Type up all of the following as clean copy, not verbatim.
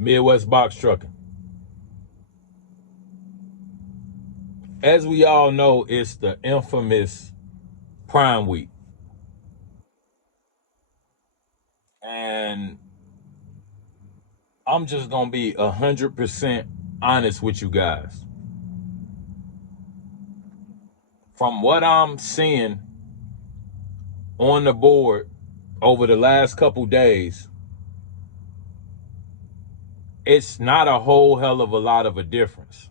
Midwest Box Trucking. As we all know, it's the infamous Prime Week. And I'm just going to be 100% honest with you guys. From what I'm seeing on the board over the last couple days, it's not a whole hell of a lot of a difference.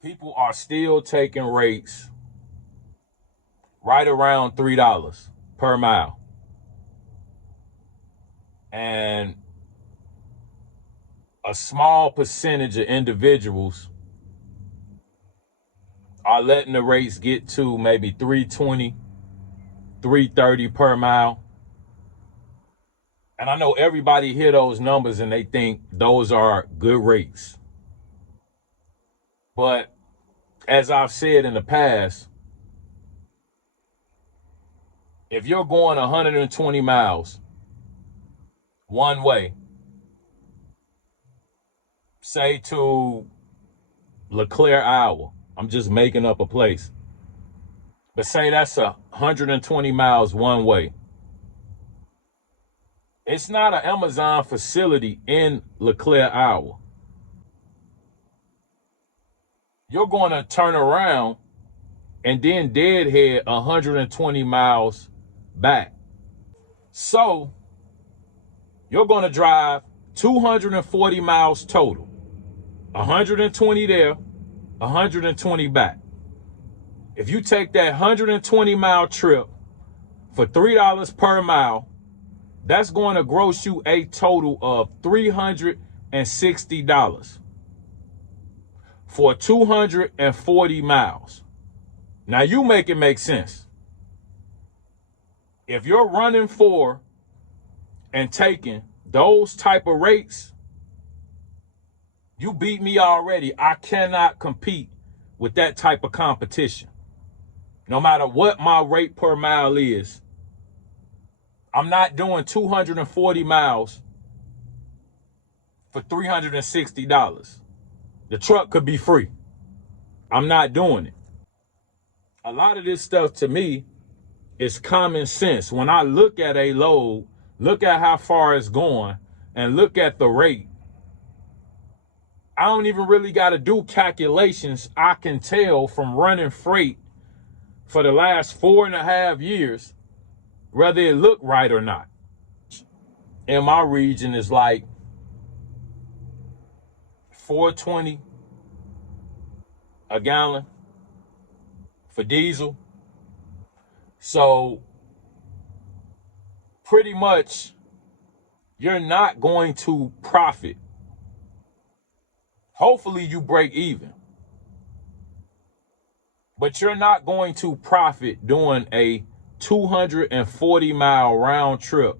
People are still taking rates right around $3 per mile. And a small percentage of individuals are letting the rates get to maybe $3.20, $3.30 per mile. And I know everybody hear those numbers and they think those are good rates. But as I've said in the past, if you're going 120 miles one way, say to LeClaire, Iowa, I'm just making up a place, but say that's 120 miles one way. It's not an Amazon facility in LeClaire, Iowa. You're going to turn around and then deadhead 120 miles back. So you're going to drive 240 miles total. 120 there, 120 back. If you take that 120 mile trip for $3 per mile, that's going to gross you a total of $360 for 240 miles. Now you make it make sense. If you're running for and taking those type of rates, you beat me already. I cannot compete with that type of competition. No matter what my rate per mile is, I'm not doing 240 miles for $360. The truck could be free. I'm not doing it. A lot of this stuff to me is common sense. When I look at a load, look at how far it's going, and look at the rate, I don't even really got to do calculations. I can tell from running freight for the last 4.5 years whether it look right or not. In my region is like $4.20 a gallon for diesel. So pretty much you're not going to profit. Hopefully you break even. But you're not going to profit doing a 240 mile round trip,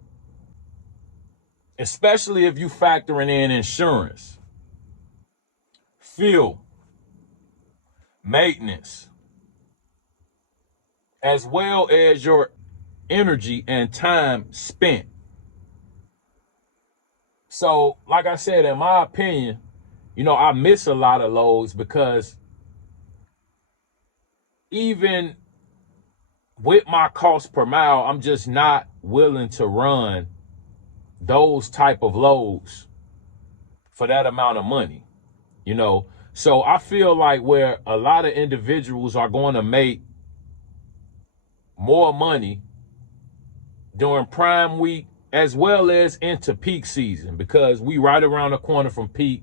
especially if you factoring in insurance, fuel, maintenance, as well as your energy and time spent. So, like I said, in my opinion, I miss a lot of loads because even with my cost per mile, I'm just not willing to run those type of loads for that amount of money, So I feel like where a lot of individuals are going to make more money during Prime Week as well as into peak season, because we right around the corner from peak.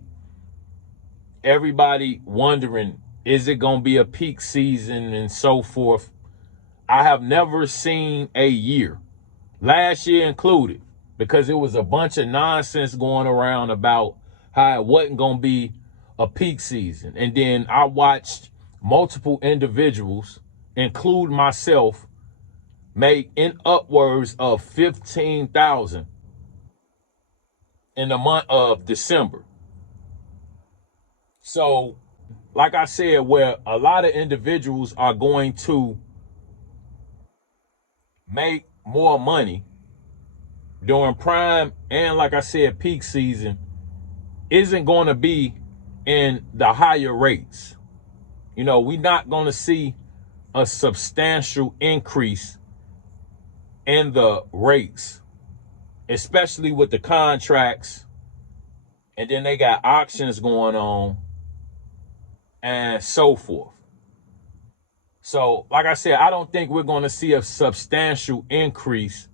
Everybody wondering, is it going to be a peak season and so forth? I have never seen a year, last year included, because it was a bunch of nonsense going around about how it wasn't going to be a peak season. And then I watched multiple individuals, include myself, make in upwards of $15,000 in the month of December. So, like I said, where a lot of individuals are going to make more money during prime and, like I said, peak season isn't going to be in the higher rates. You know, we're not going to see a substantial increase in the rates, especially with the contracts. And then they got auctions going on and so forth. So, like I said, I don't think we're going to see a substantial increase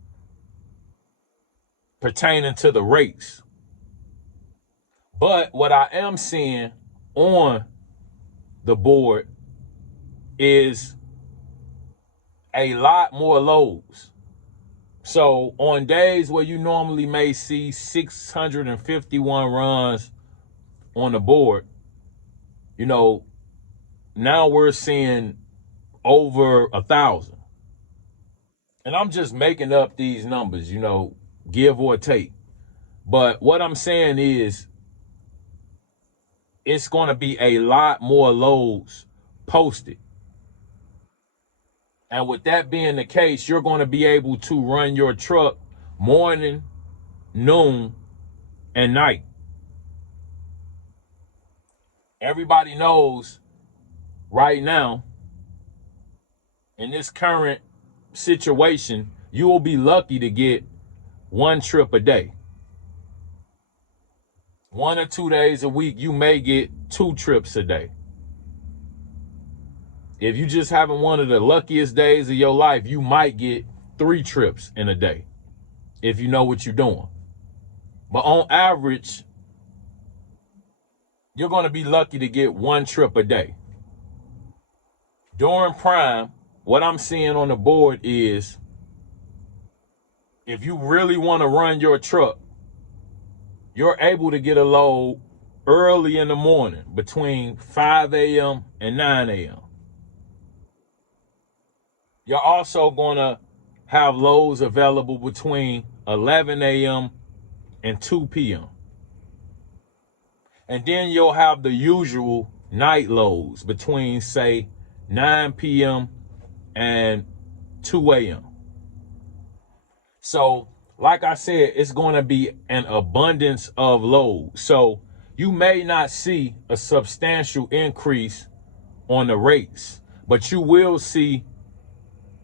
pertaining to the rates. But what I am seeing on the board is a lot more lows. So on days where you normally may see 651 runs on the board, you know, now we're seeing over 1,000. And I'm just making up these numbers, you know, give or take. But what I'm saying is it's going to be a lot more loads posted. And with that being the case, you're going to be able to run your truck morning, noon, and night. Everybody knows right now, in this current situation, you will be lucky to get one trip a day. 1 or 2 days a week, you may get 2 trips a day. If you just having one of the luckiest days of your life, you might get 3 trips in a day if you know what you're doing. But on average, you're going to be lucky to get 1 trip a day. During prime, what I'm seeing on the board is if you really want to run your truck, you're able to get a load early in the morning between 5 a.m. and 9 a.m. You're also going to have loads available between 11 a.m. and 2 p.m. And then you'll have the usual night loads between, say, 9 p.m. and 2 a.m. So, like I said, it's going to be an abundance of loads. So you may not see a substantial increase on the rates, but you will see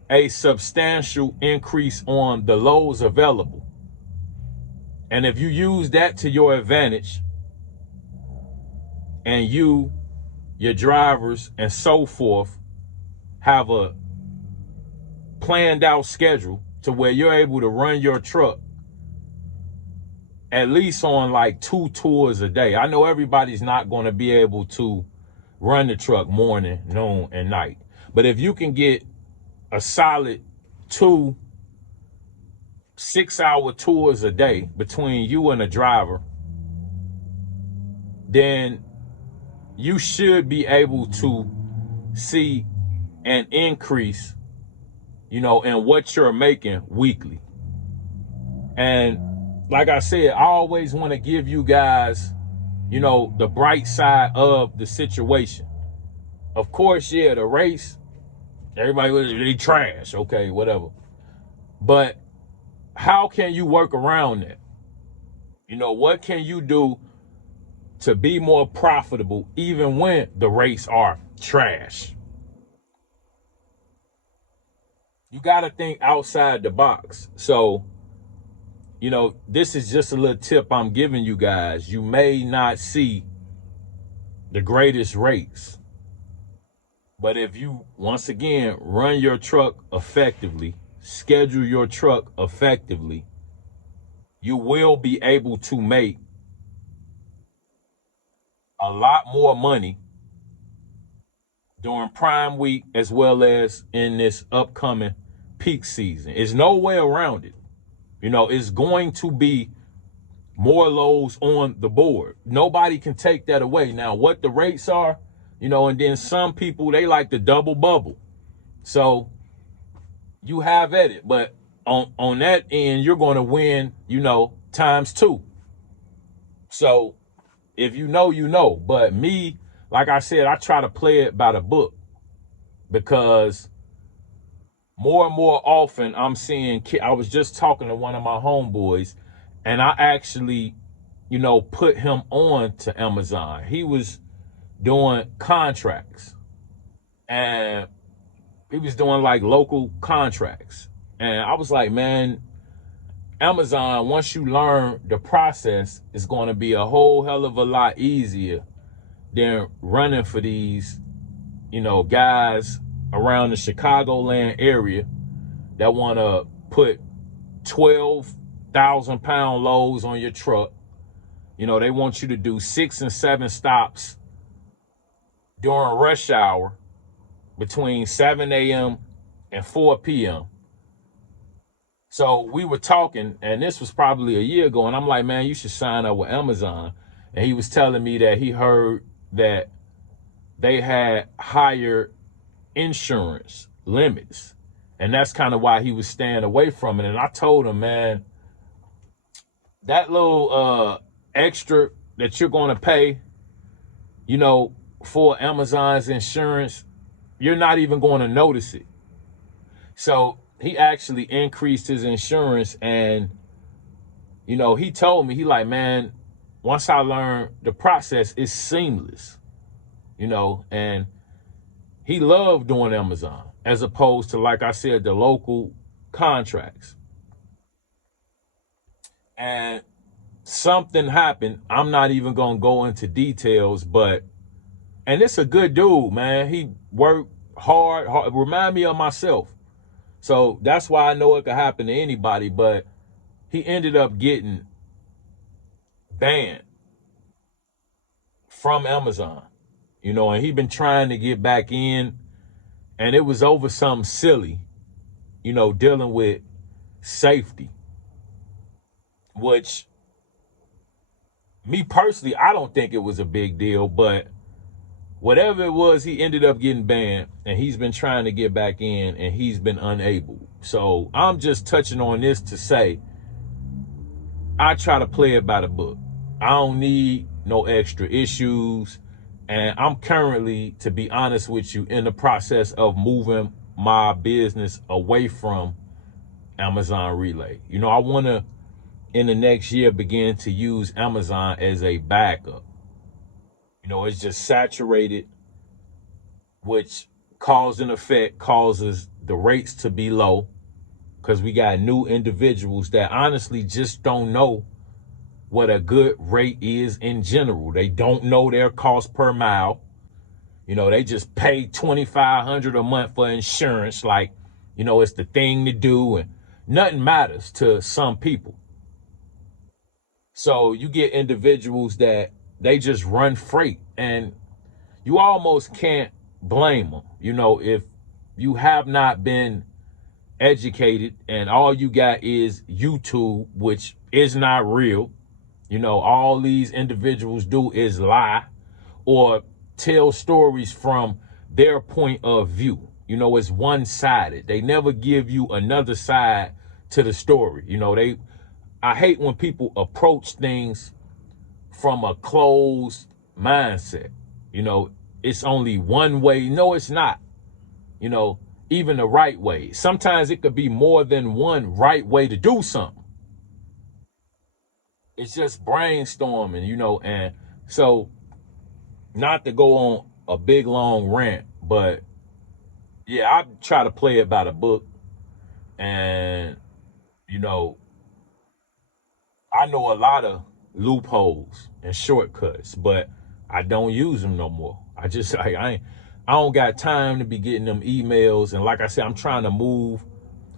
a substantial increase on the loads available. And if you use that to your advantage, and you, your drivers, and so forth have a planned out schedule to where you're able to run your truck at least on like 2 tours a day. I know everybody's not going to be able to run the truck morning, noon, and night. But if you can get a solid 2 6-hour tours a day between you and a driver, then you should be able to see an increase, you know, in what you're making weekly. And like I said, I always want to give you guys, you know, the bright side of the situation. Of course, yeah, the race, everybody was really trash, okay, whatever. But how can you work around that? You know, what can you do to be more profitable even when the race are trash? You got to think outside the box. So, you know, this is just a little tip I'm giving you guys. You may not see the greatest rates, but if you, once again, run your truck effectively, schedule your truck effectively, you will be able to make a lot more money during prime week as well as in this upcoming peak season. There's no way around it. You know, it's going to be more loads on the board. Nobody can take that away. Now, what the rates are, you know, and then some people, they like the double bubble. So you have at it. But on that end, you're going to win, you know, ×2. So if you know, you know. But me, like I said, I try to play it by the book because more and more often I'm seeing, I was just talking to one of my homeboys, and I actually, put him on to Amazon. He was doing contracts, and he was doing like local contracts. And I was like, man, Amazon, once you learn the process, is going to be a whole hell of a lot easier than running for these, guys around the Chicagoland area that want to put 12,000-pound loads on your truck. They want you to do 6 and 7 stops during rush hour between 7 a.m. and 4 p.m. So we were talking, and this was probably a year ago, and I'm like, man, you should sign up with Amazon. And he was telling me that he heard that they had higher insurance limits, and that's kind of why he was staying away from it. And I told him, man, that little extra that you're going to pay, for Amazon's insurance, you're not even going to notice it. So he actually increased his insurance, and he told me, he like, man, once I learned the process, it's seamless, and he loved doing Amazon as opposed to, like I said, the local contracts. And something happened. I'm not even going to go into details, and it's a good dude, man. He worked hard. Remind me of myself. So that's why I know it could happen to anybody, but he ended up getting banned from Amazon, and he been trying to get back in, and it was over something silly, dealing with safety, which me personally, I don't think it was a big deal, but whatever it was, he ended up getting banned, and he's been trying to get back in, and he's been unable. So I'm just touching on this to say, I try to play it by the book. I don't need no extra issues. And I'm currently, to be honest with you, in the process of moving my business away from Amazon Relay. I want to, in the next year, begin to use Amazon as a backup. It's just saturated, which cause and effect causes the rates to be low, because we got new individuals that honestly just don't know what a good rate is in general. They don't know their cost per mile. They just pay $2,500 a month for insurance, like, it's the thing to do, and nothing matters to some people. So you get individuals that they just run freight, and you almost can't blame them. If you have not been educated and all you got is YouTube, which is not real, all these individuals do is lie or tell stories from their point of view. It's one-sided. They never give you another side to the story. I hate when people approach things from a closed mindset. It's only one way. No, it's not. Even the right way. Sometimes it could be more than one right way to do something. It's just brainstorming, and so, not to go on a big long rant, but yeah, I try to play it by the book. And, I know a lot of loopholes and shortcuts, but I don't use them no more. I don't got time to be getting them emails. And like I said, I'm trying to move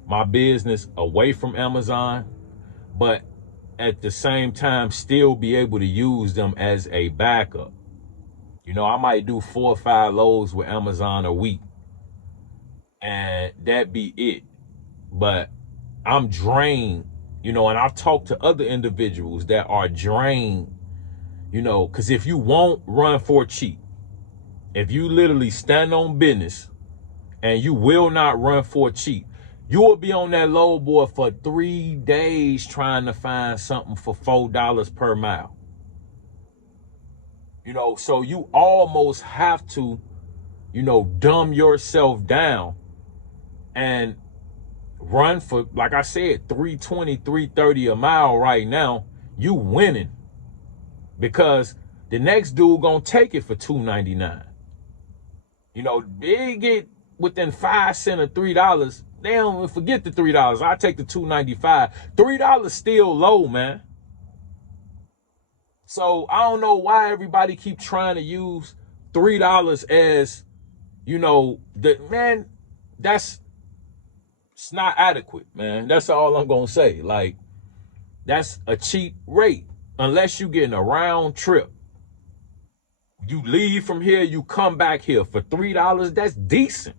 my business away from Amazon, but at the same time, still be able to use them as a backup. I might do 4 or 5 loads with Amazon a week, and that be it. But I'm drained, and I've talked to other individuals that are drained, because if you won't run for cheap, if you literally stand on business and you will not run for cheap, you will be on that load board for 3 days trying to find something for $4 per mile. So you almost have to, dumb yourself down and run for, like I said, 320, 330 a mile right now, you winning. Because the next dude gonna take it for $2.99. You know, they get within 5 cents or $3. They don't even forget the $3. I take the $2.95. $3 still low, man. So I don't know why everybody keep trying to use $3 as, you know, it's not adequate, man. That's all I'm gonna say. Like, that's a cheap rate unless you getting a round trip. You leave from here, you come back here for $3, that's decent.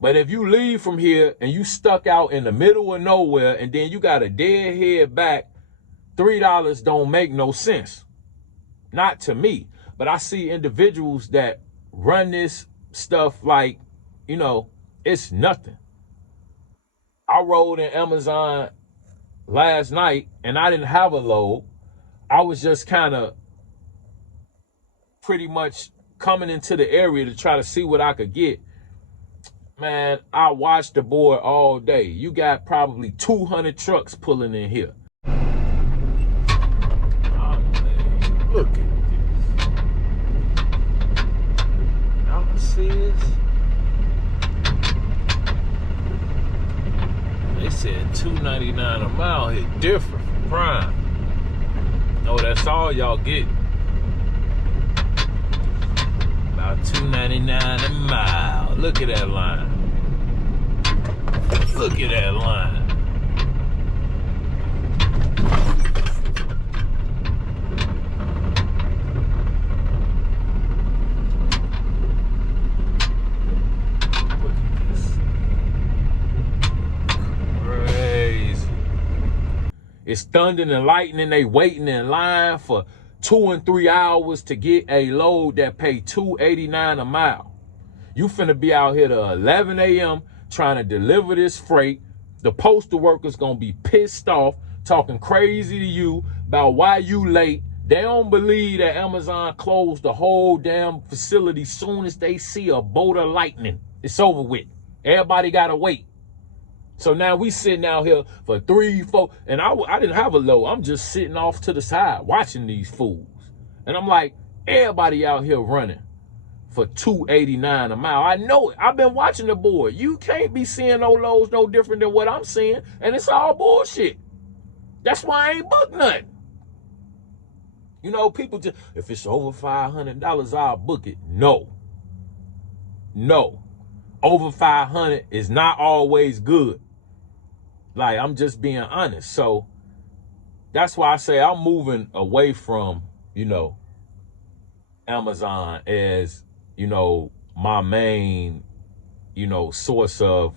But if you leave from here and you stuck out in the middle of nowhere and then you got a dead head back, $3 don't make no sense. Not to me. But I see individuals that run this stuff like, you know, it's nothing. I rode in Amazon last night and I didn't have a load. I was just kind of pretty much coming into the area to try to see what I could get. Man, I watched the board all day. You got probably 200 trucks pulling in here. Oh, man, look at this. Y'all see this? They said $2.99 a mile hit different from Prime. No, that's all y'all get. About $2.99 a mile. Look at that line. Look at that line. Look at this. Crazy. It's thundering and lightning. They waiting in line for 2 and 3 hours to get a load that pay $2.89 a mile. You finna be out here to 11 a.m. trying to deliver this freight. The postal workers gonna be pissed off, talking crazy to you about why you late. They don't believe that Amazon closed the whole damn facility soon as they see a bolt of lightning. It's over with. Everybody gotta wait. So now we sitting out here for 3, 4, and I didn't have a load. I'm just sitting off to the side watching these fools. And I'm like, everybody out here running for $2.89 a mile. I know it. I've been watching the board. You can't be seeing no loads no different than what I'm seeing, and it's all bullshit. That's why I ain't booked nothing. You know, people just, if it's over $500, I'll book it. No. Over 500 is not always good. Like, I'm just being honest. So that's why I say I'm moving away from, you know, Amazon as, you know, my main, you know, source of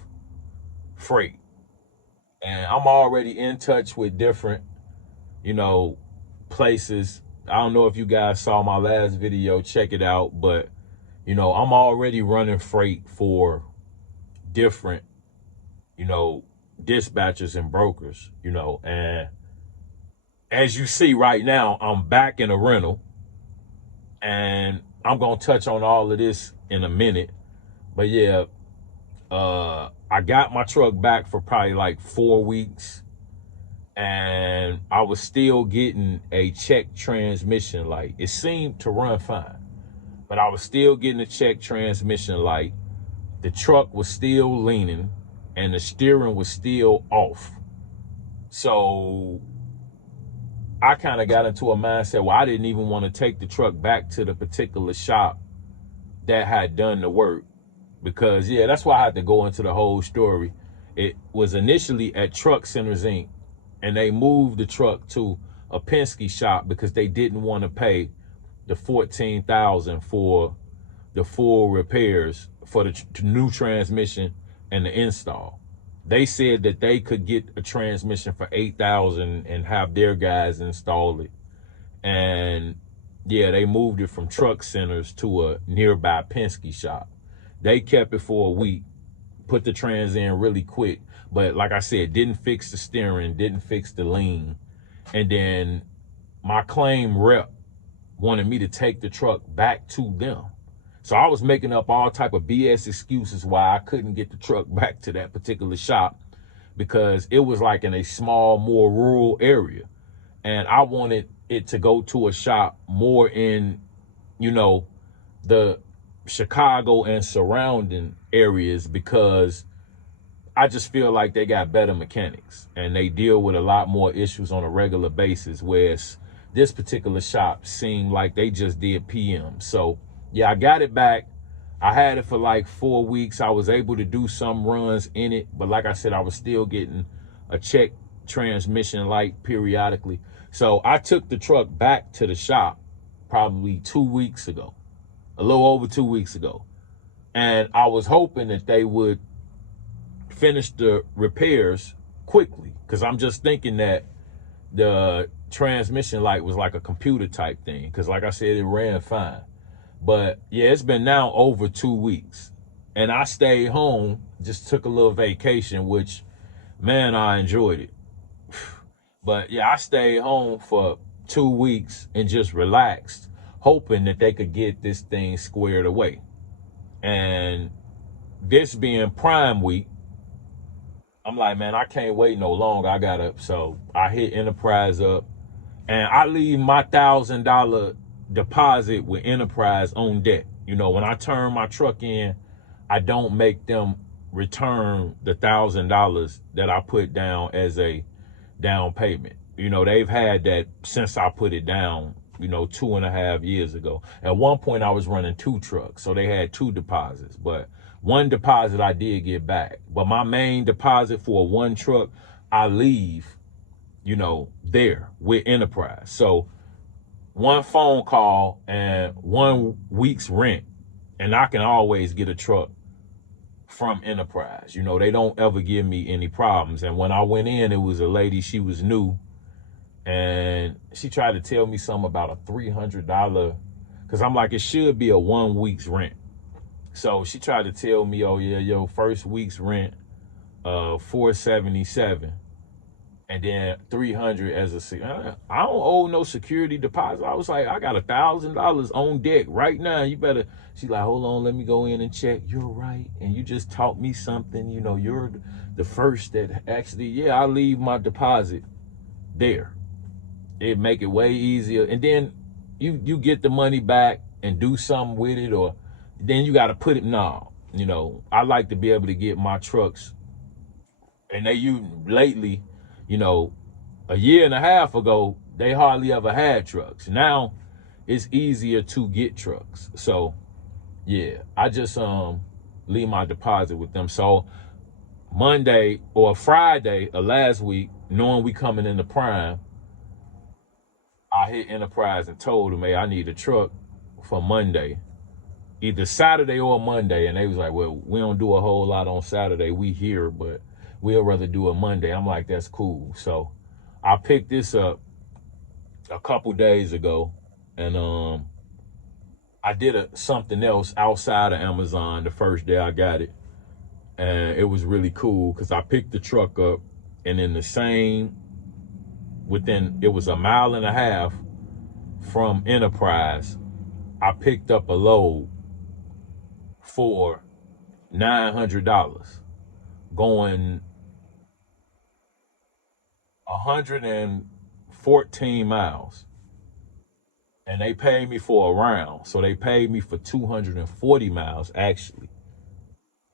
freight. And I'm already in touch with different, you know, places. I don't know if you guys saw my last video, check it out. But, you know, I'm already running freight for different, you know, dispatchers and brokers, you know. And as you see right now, I'm back in a rental. And I'm going to touch on all of this in a minute. But yeah, I got my truck back for probably like 4 weeks. And I was still getting a check transmission light. It seemed to run fine. But I was still getting a check transmission light. The truck was still leaning. And the steering was still off. So I kind of got into a mindset where I didn't even want to take the truck back to the particular shop that had done the work. Because, yeah, that's why I had to go into the whole story. It was initially at Truck Centers, Inc. And they moved the truck to a Penske shop because they didn't want to pay the $14,000 for the full repairs for the new transmission and the install. They said that they could get a transmission for $8,000 and have their guys install it. And yeah, they moved it from Truck Centers to a nearby Penske shop. They kept it for a week, put the trans in really quick. But like I said, didn't fix the steering, didn't fix the lean. And then my claim rep wanted me to take the truck back to them. So I was making up all type of BS excuses why I couldn't get the truck back to that particular shop, because it was like in a small, more rural area. And I wanted it to go to a shop more in, you know, the Chicago and surrounding areas, because I just feel like they got better mechanics and they deal with a lot more issues on a regular basis. Whereas this particular shop seemed like they just did PM. So yeah, I got it back. I had it for like 4 weeks. I was able to do some runs in it, but like I said, I was still getting a check transmission light periodically. So I took the truck back to the shop probably 2 weeks ago, a little over 2 weeks ago. And I was hoping that they would finish the repairs quickly, because I'm just thinking that the transmission light was like a computer type thing, because like I said, it ran fine. But yeah, it's been now over 2 weeks, and I stayed home, just took a little vacation, which, man, I enjoyed it. But yeah, I stayed home for 2 weeks and just relaxed, hoping that they could get this thing squared away. And this being Prime Week, I'm like, man, I can't wait no longer. So I hit Enterprise up, and I leave my $1,000 deposit with Enterprise on deck. You know, when I turn my truck in, I don't make them return the $1,000 that I put down as a down payment. You know, they've had that since I put it down, 2.5 years ago. At one point I was running 2 trucks, so they had 2 deposits, but one deposit I did get back. But my main deposit for 1 truck, I leave, there with Enterprise. So 1 phone call and 1 week's rent, and I can always get a truck from Enterprise. They don't ever give me any problems. And when I went in, it was a lady, she was new, and she tried to tell me something about a $300, because I'm like, it should be a 1 week's rent. So she tried to tell me, oh yeah, your first week's rent, $477, and then $300 as I don't owe no security deposit. I was like, I got $1,000 on deck right now. You better. She's like, hold on, let me go in and check. You're right, and you just taught me something. You're the first that actually, yeah, I leave my deposit there. It make it way easier, and then you get the money back and do something with it, or then you got to put it. No, I like to be able to get my trucks, and lately, a year and a half ago, they hardly ever had trucks. Now it's easier to get trucks. So yeah, I just leave my deposit with them. So Monday or Friday of last week, knowing we coming into Prime, I hit Enterprise and told them, hey, I need a truck for Monday, either Saturday or Monday. And they was like, well, we don't do a whole lot on Saturday. We here, but we'll rather do it Monday. I'm like, that's cool. So I picked this up a couple days ago, and I did something else outside of Amazon the first day I got it. And it was really cool because I picked the truck up, and in it was 1.5 miles from Enterprise, I picked up a load for $900, going 114 miles. And they paid me for a round. So they paid me for 240 miles actually.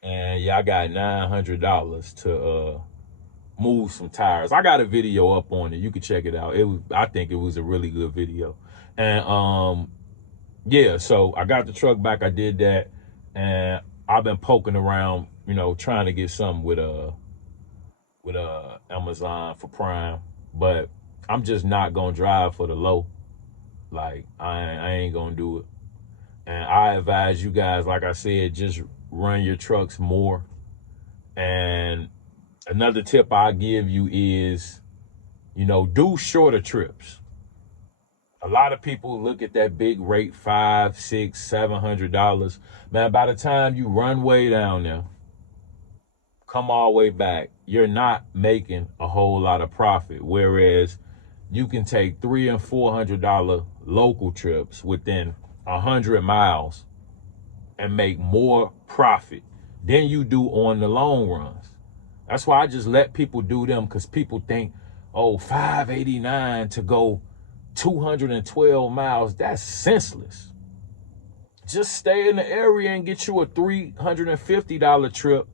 And yeah, I got $900 to move some tires. I got a video up on it. You can check it out. I think it was a really good video. And yeah, so I got the truck back. I did that, and I've been poking around, trying to get something with Amazon for Prime, but I'm just not gonna drive for the low. Like I ain't gonna do it. And I advise you guys, like I said, just run your trucks more. And another tip I give you is, do shorter trips. A lot of people look at that big rate, $500, $600, $700. Man, by the time you run way down there, come all the way back, you're not making a whole lot of profit. Whereas you can take $300 and $400 local trips within 100 miles and make more profit than you do on the long runs. That's why I just let people do them, because people think, oh, 589 to go 212 miles, that's senseless. Just stay in the area and get you a $350 trip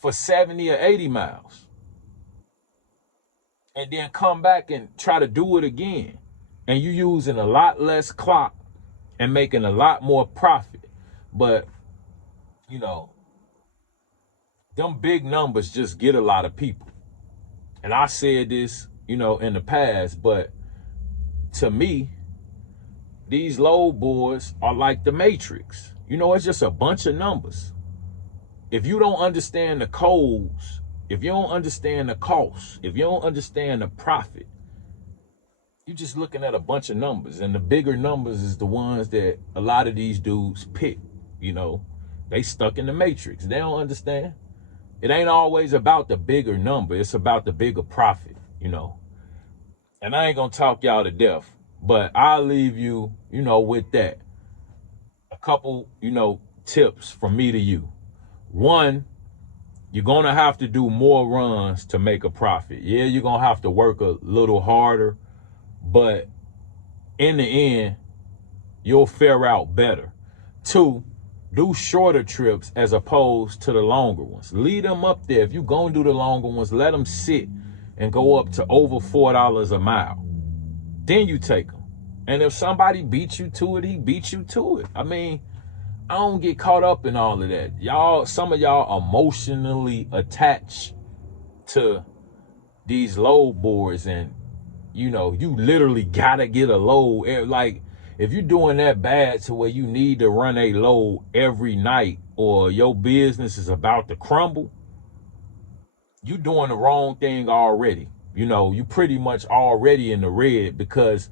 for 70 or 80 miles. And then come back and try to do it again. And you using a lot less clock and making a lot more profit. But, you know, them big numbers just get a lot of people. And I said this, you know, in the past, but to me, these load boards are like the Matrix. You know, it's just a bunch of numbers. If you don't understand the codes, if you don't understand the costs, if you don't understand the profit, you're just looking at a bunch of numbers. And the bigger numbers is the ones that a lot of these dudes pick. You know, they stuck in the Matrix. They don't understand. It ain't always about the bigger number. It's about the bigger profit, you know. And I ain't gonna talk y'all to death, but I'll leave you, you know, with that. A couple, you know, tips from me to you. One, you're gonna have to do more runs to make a profit. Yeah, you're gonna have to work a little harder, but in the end, you'll fare out better. Two, do shorter trips as opposed to the longer ones. Lead them up there. If you're going to do the longer ones, let them sit and go up to over $4 a mile. Then you take them. And if somebody beats you to it, he beats you to it. I mean, I don't get caught up in all of that. Y'all, some of y'all emotionally attached to these load boards, and, you know, you literally got to get a load. Like, if you're doing that bad to where you need to run a load every night, or your business is about to crumble, you're doing the wrong thing already. You know, you pretty much already in the red, because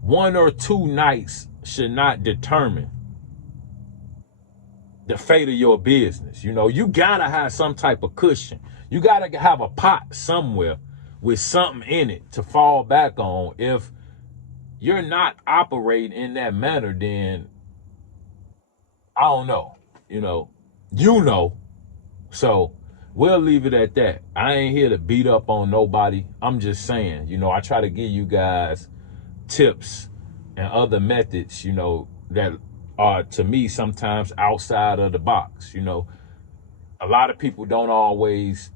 1 or 2 nights should not determine the fate of your business. You know, you gotta have some type of cushion. You gotta have a pot somewhere with something in it to fall back on. If you're not operating in that manner, then I don't know, you know. So we'll leave it at that. I ain't here to beat up on nobody. I'm just saying, you know, I try to give you guys tips and other methods, you know, that are, to me, sometimes outside of the box. You know, a lot of people don't always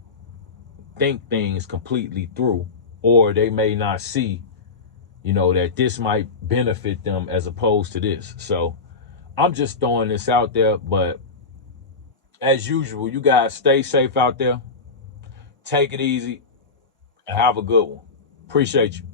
think things completely through, or they may not see, you know, that this might benefit them as opposed to this. So I'm just throwing this out there. But as usual, you guys stay safe out there. Take it easy and have a good one. Appreciate you.